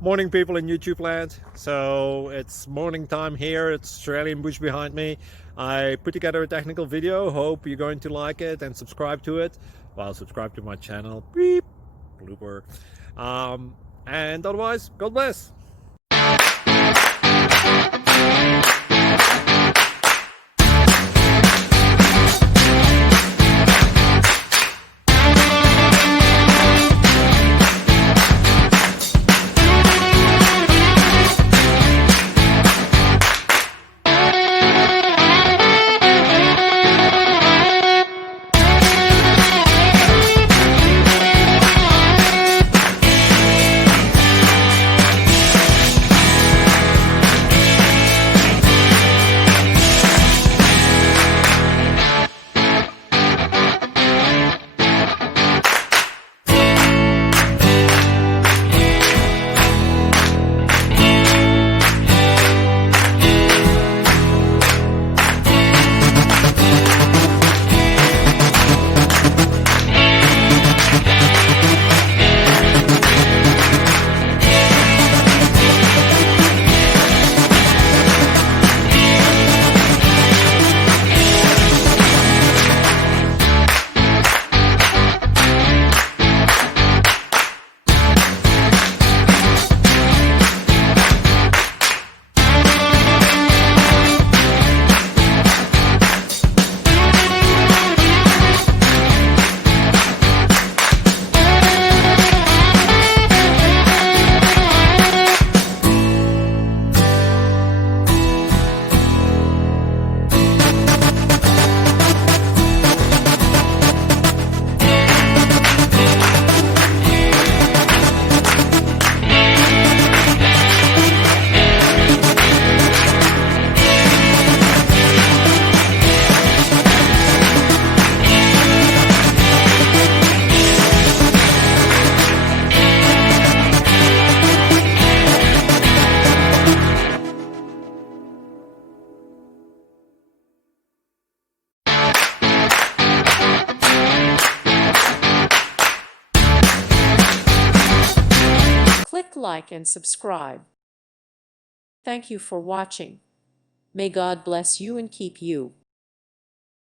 Morning, people in YouTube land. So it's morning time here. It's Australian bush behind me. I put together a technical video. Hope you're going to like it and subscribe to it. Well, subscribe to my channel. Beep. Blooper. And otherwise, God bless. Click like and subscribe. Thank you for watching. May God bless you and keep you.